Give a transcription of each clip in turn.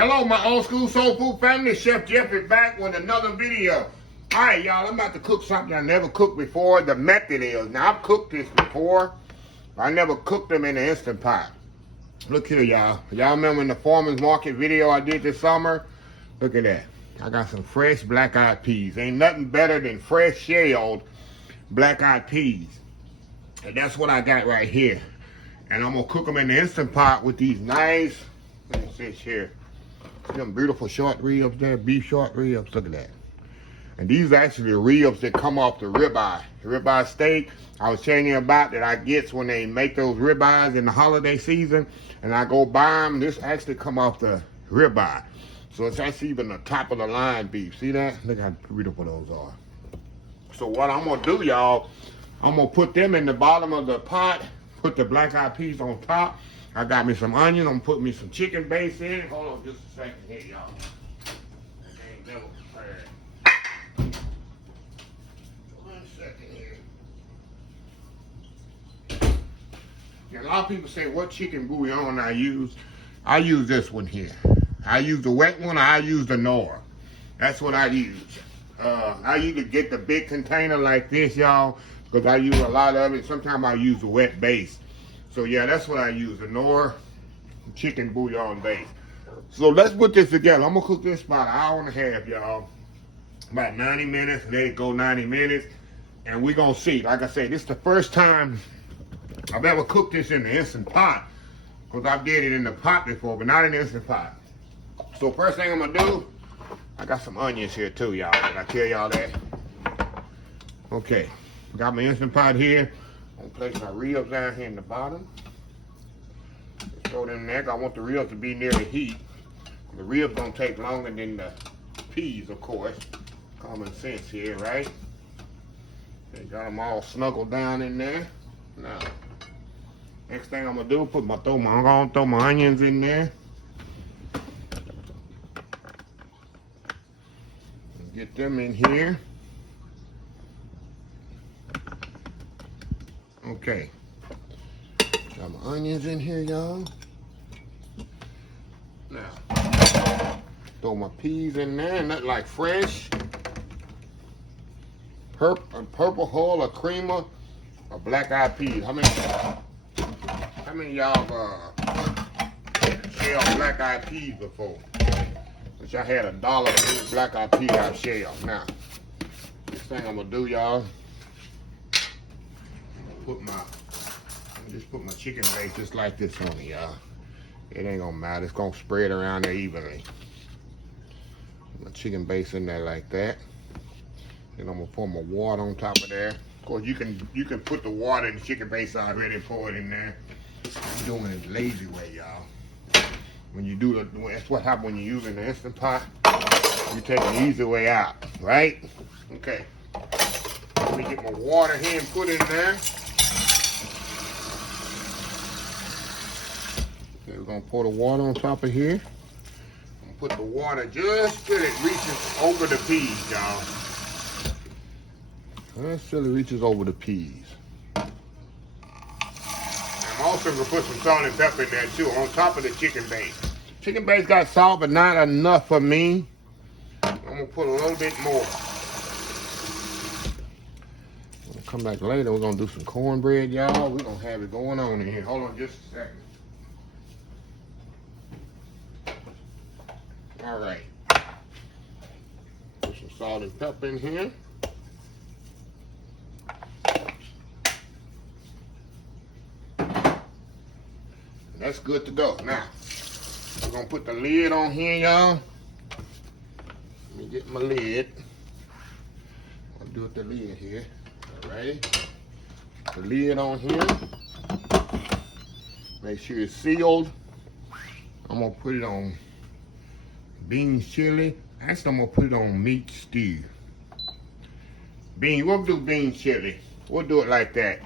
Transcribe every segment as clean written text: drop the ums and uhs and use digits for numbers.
Hello, my old school soul food family. Chef Jeff is back with another video. All right, y'all, I'm about to cook something I never cooked before. The method is, now I've cooked this before, but I never cooked them in the Instant Pot. Look here, y'all. Y'all remember in the farmer's market video I did this summer? Look at that. I got some fresh black-eyed peas. Ain't nothing better than fresh shelled black-eyed peas. And that's what I got right here. And I'm gonna cook them in the Instant Pot with these nice, let me see here. Them beautiful short ribs there, beef short ribs, look at that. And these are actually ribs that come off the ribeye. The ribeye steak, I was telling you about that I get when they make those ribeyes in the holiday season, and I go buy them, this actually come off the ribeye. So it's actually even the top of the line beef. See that? Look how beautiful those are. So what I'm gonna do, y'all, I'm gonna put them in the bottom of the pot, put the black-eyed peas on top. I got me some onion. I'm putting me some chicken base in. Hold on just a second here, y'all. That ain't never prepared. 1 second here. Yeah, a lot of people say, what chicken bouillon I use? I use this one here. I use the wet one, or I use the Nora. That's what I use. I usually get the big container like this, y'all, because I use a lot of it. Sometimes I use the wet base. So yeah, that's what I use, the Nora chicken bouillon base. So let's put this together. I'm gonna cook this about an hour and a half, y'all. About 90 minutes, let it go 90 minutes. And we're gonna see. Like I said, this is the first time I've ever cooked this in the Instant Pot, because I've did it in the pot before, but not in the Instant Pot. So first thing I'm gonna do, I got some onions here too, y'all. Did I tell y'all that? Okay, got my Instant Pot here. I'm gonna place my ribs down here in the bottom. Just throw them in there. I want the ribs to be near the heat. The ribs gonna take longer than the peas, of course. Common sense here, right? They got them all snuggled down in there. Now, next thing I'm gonna do, I'm gonna throw my onions in there. Get them in here. Okay. Got my onions in here, y'all. Now, throw my peas in there, not like fresh. Purple hull, a creamer, or black-eyed peas. How many y'all shelled black-eyed peas before? Which I had $1 for black-eyed peas I shelled. Now, this thing I'm gonna do, y'all. Just put my chicken base just like this on it, y'all. It ain't gonna matter. It's gonna spread around there evenly. Put my chicken base in there like that. Then I'm gonna pour my water on top of there. Of course, you can put the water in the chicken base already and pour it in there. I'm doing it the lazy way, y'all. When you do that's what happens when you're using the Instant Pot. You take the easy way out, right? Okay. Let me get my water here and put it in there. Okay, we're gonna pour the water on top of here. I'm gonna put the water just till it reaches over the peas, y'all. Just till it reaches over the peas. I'm also gonna put some salt and pepper in there too, on top of the chicken base. Chicken base got salt, but not enough for me. I'm gonna put a little bit more. We'll come back later. We're gonna do some cornbread, y'all. We're gonna have it going on in here. Hold on just a second. All right. Put some salt and pepper in here. That's good to go. Now, we're gonna put the lid on here, y'all. Let me get my lid. I'll do it the lid here. All right. The lid on here. Make sure it's sealed. I'm gonna put it on beans chili. Actually, I'm gonna put it on meat stew. We'll do beans chili. We'll do it like that.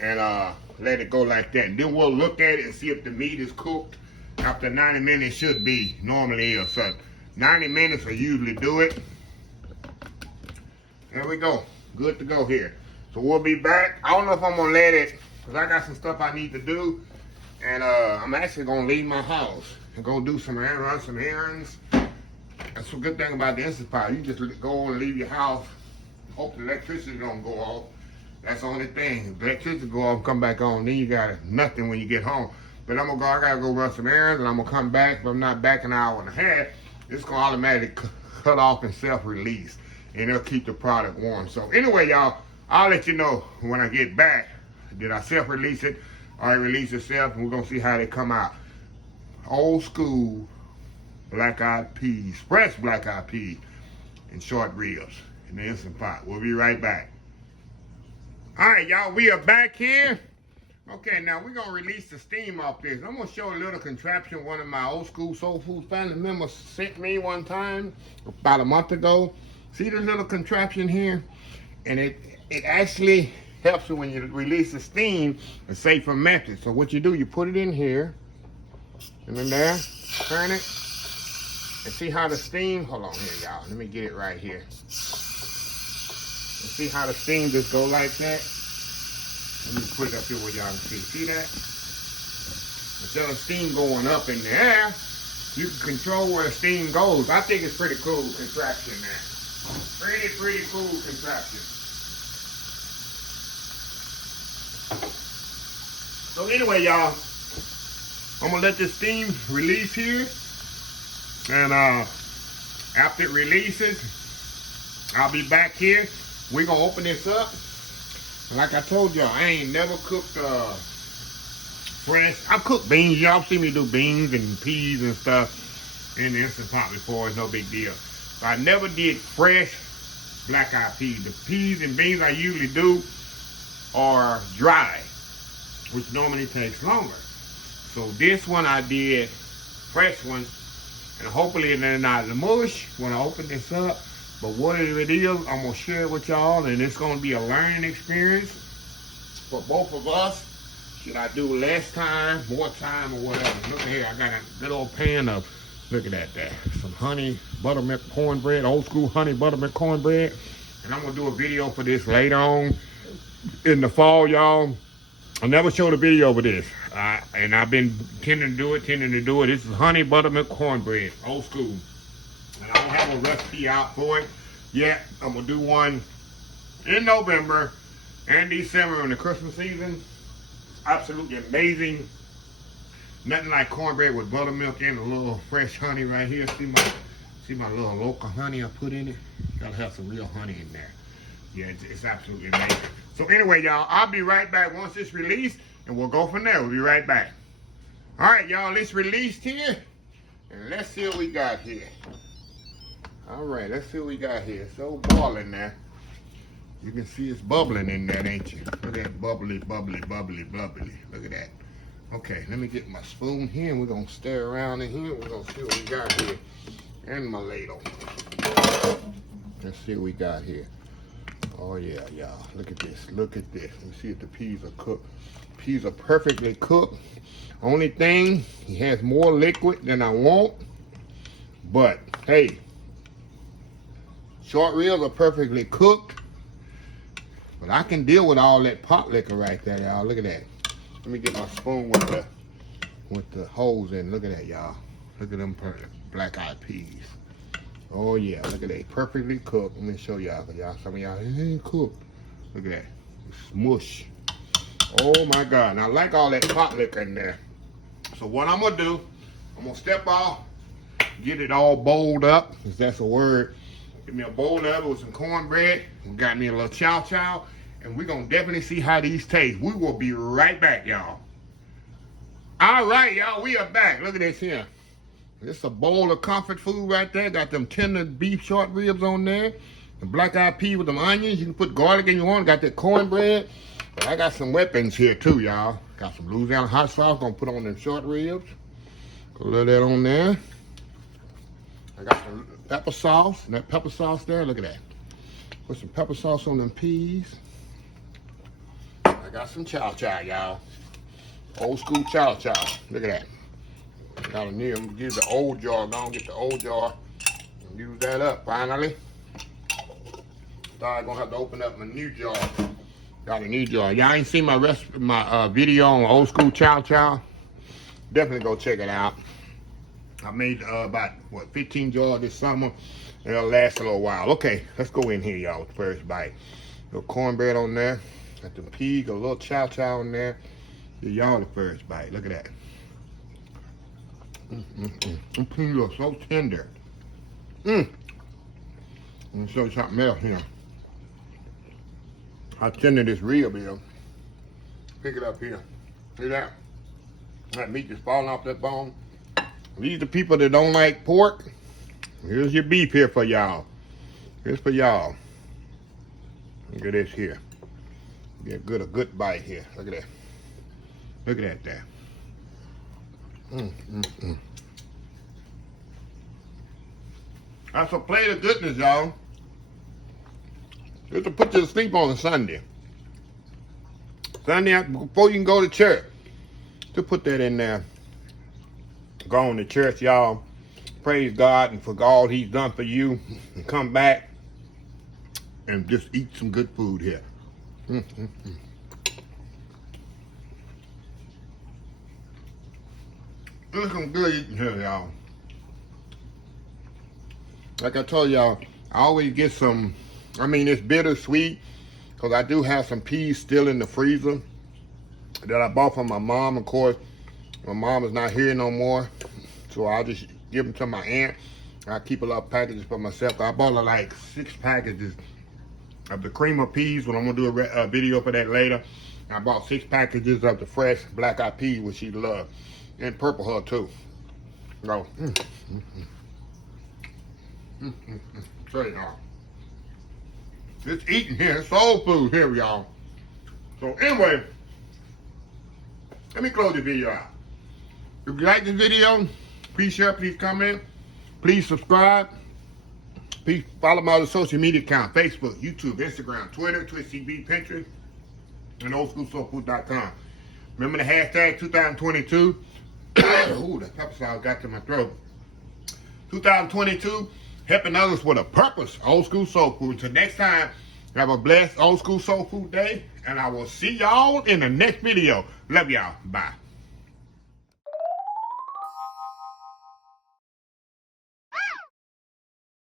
And let it go like that. And then we'll look at it and see if the meat is cooked. After 90 minutes, should be, normally is. So 90 minutes I usually do it. There we go. Good to go here. So we'll be back. I don't know if I'm gonna let it, because I got some stuff I need to do. And I'm actually gonna leave my house. and go do some errands, run some errands. That's a good thing about the Instant Pot. You just go and leave your house, hope the electricity don't go off. That's the only thing. If the electricity go off, come back on, then you got nothing when you get home. But I gotta go run some errands, and I'm gonna come back. If I'm not back an hour and a half, it's gonna automatically cut off and self-release, and it'll keep the product warm. So anyway, y'all, I'll let you know when I get back. Did I self-release it, or it released itself, and we're gonna see how they come out. Old school black-eyed peas, fresh black-eyed peas, and short ribs in the Instant Pot. We'll be right back. All right, y'all, we are back here. Okay, now we're gonna release the steam off this. I'm gonna show a little contraption one of my old school soul food family members sent me one time about a month ago. See this little contraption here? And it actually helps you when you release the steam, a safer method. So what you do, you put it in here, and in there, turn it, and see how the steam, hold on here, y'all. Let me get it right here. And see how the steam just go like that? Let me put it up here where y'all can see. See that? Instead of steam going up in the air, you can control where the steam goes. I think it's pretty cool contraption, man. Pretty cool contraption. So anyway, y'all, I'm gonna let this steam release here. And after it releases, I'll be back here. We're gonna open this up. And like I told y'all, I ain't never cooked fresh. I've cooked beans. Y'all see me do beans and peas and stuff in the Instant Pot before. It's no big deal. But I never did fresh black-eyed peas. The peas and beans I usually do are dry, which normally takes longer. So this one I did fresh one, and hopefully they're not the mush when I open this up. But whatever it is, I'm gonna share it with y'all, and it's gonna be a learning experience for both of us. Should I do less time, more time, or whatever? Look at here, I got a good old pan of, look at that there, some honey buttermilk cornbread, old school honey buttermilk cornbread. And I'm gonna do a video for this later on in the fall, y'all. I never showed a video for this, and I've been tending to do it. This is honey buttermilk cornbread, old school. And I don't have a recipe out for it yet. I'm gonna do one in November and December in the Christmas season. Absolutely amazing. Nothing like cornbread with buttermilk and a little fresh honey right here. See my little local honey I put in it? Gotta have some real honey in there. Yeah, it's absolutely amazing. So anyway, y'all, I'll be right back once it's released, and we'll go from there. We'll be right back. All right, y'all, it's released here, and let's see what we got here. All right, let's see what we got here. It's so boiling now. You can see it's bubbling in there, ain't you? Look at that bubbly. Look at that. Okay, let me get my spoon here, and we're gonna stir around in here. We're gonna see what we got here. And my ladle. Let's see what we got here. Oh yeah, y'all. Look at this. Look at this. Let me see if the peas are cooked. Peas are perfectly cooked. Only thing, he has more liquid than I want. But hey, short ribs are perfectly cooked. But I can deal with all that pot liquor right there, y'all. Look at that. Let me get my spoon with the holes in. Look at that, y'all. Look at them black-eyed peas. Oh yeah, look at that. Perfectly cooked. Let me show y'all, cause y'all, some of y'all ain't cooked. Look at that. It's mush. Oh my God. Now I like all that pot liquor in there. So what I'm gonna do, I'm gonna step off, get it all bowled up, if that's a word. Give me a bowl of it with some cornbread. We got me a little chow, and we're gonna definitely see how these taste. We will be right back, y'all. All right, y'all, we are back. Look at this here. This is a bowl of comfort food right there. Got them tender beef short ribs on there. The black-eyed pea with them onions. You can put garlic in you want. Got that cornbread. But I got some weapons here too, y'all. Got some Louisiana hot sauce. Gonna put on them short ribs. A little of that on there. I got some pepper sauce. And that pepper sauce there, look at that. Put some pepper sauce on them peas. I got some chow, y'all. Old school chow. Look at that. Gotta need them. Use the old jar. Go and get the old jar and use that up finally. Thought I'm gonna have to open up my new jar. Got a new jar. Y'all ain't seen my video on old school chow. Definitely go check it out. I made about, 15 jars this summer. And it'll last a little while. Okay, let's go in here, y'all. First bite. A little cornbread on there. Got the peas, a little chow on there. Give y'all the first bite. Look at that. The peas are so tender. Let me show you something else here. How tender this rib is. Pick it up here. See that? That meat just falling off that bone. These are people that don't like pork. Here's your beef here for y'all. Here's for y'all. Look at this here. Get a good bite here. Look at that. Look at that there. That's a plate of goodness, y'all. Just to put you to sleep on a Sunday. Sunday before you can go to church. To put that in there. Go on to church, y'all. Praise God and for all He's done for you. And come back and just eat some good food here. There's some good eating here, y'all. Like I told y'all, I always get some, it's bittersweet, because I do have some peas still in the freezer that I bought from my mom. Of course, my mom is not here no more, so I'll just give them to my aunt. I keep a lot of packages for myself. I bought like 6 packages of the cream of peas, when I'm going to do a video for that later. I bought 6 packages of the fresh black-eyed peas, which she loves, and purple her too. So, so y'all, it's eating here, soul food here, y'all. So anyway, let me close the video out. If you like this video, please share, please comment, please subscribe. Please follow my other social media account: Facebook, YouTube, Instagram, Twitter, Twitch TV, Pinterest, and oldschoolsoulfood.com. Remember the hashtag 2022. Ooh, that pepper sauce got to my throat. 2022, helping others with a purpose. Old School Soul Food. Until next time, have a blessed Old School Soul Food day, and I will see y'all in the next video. Love y'all. Bye.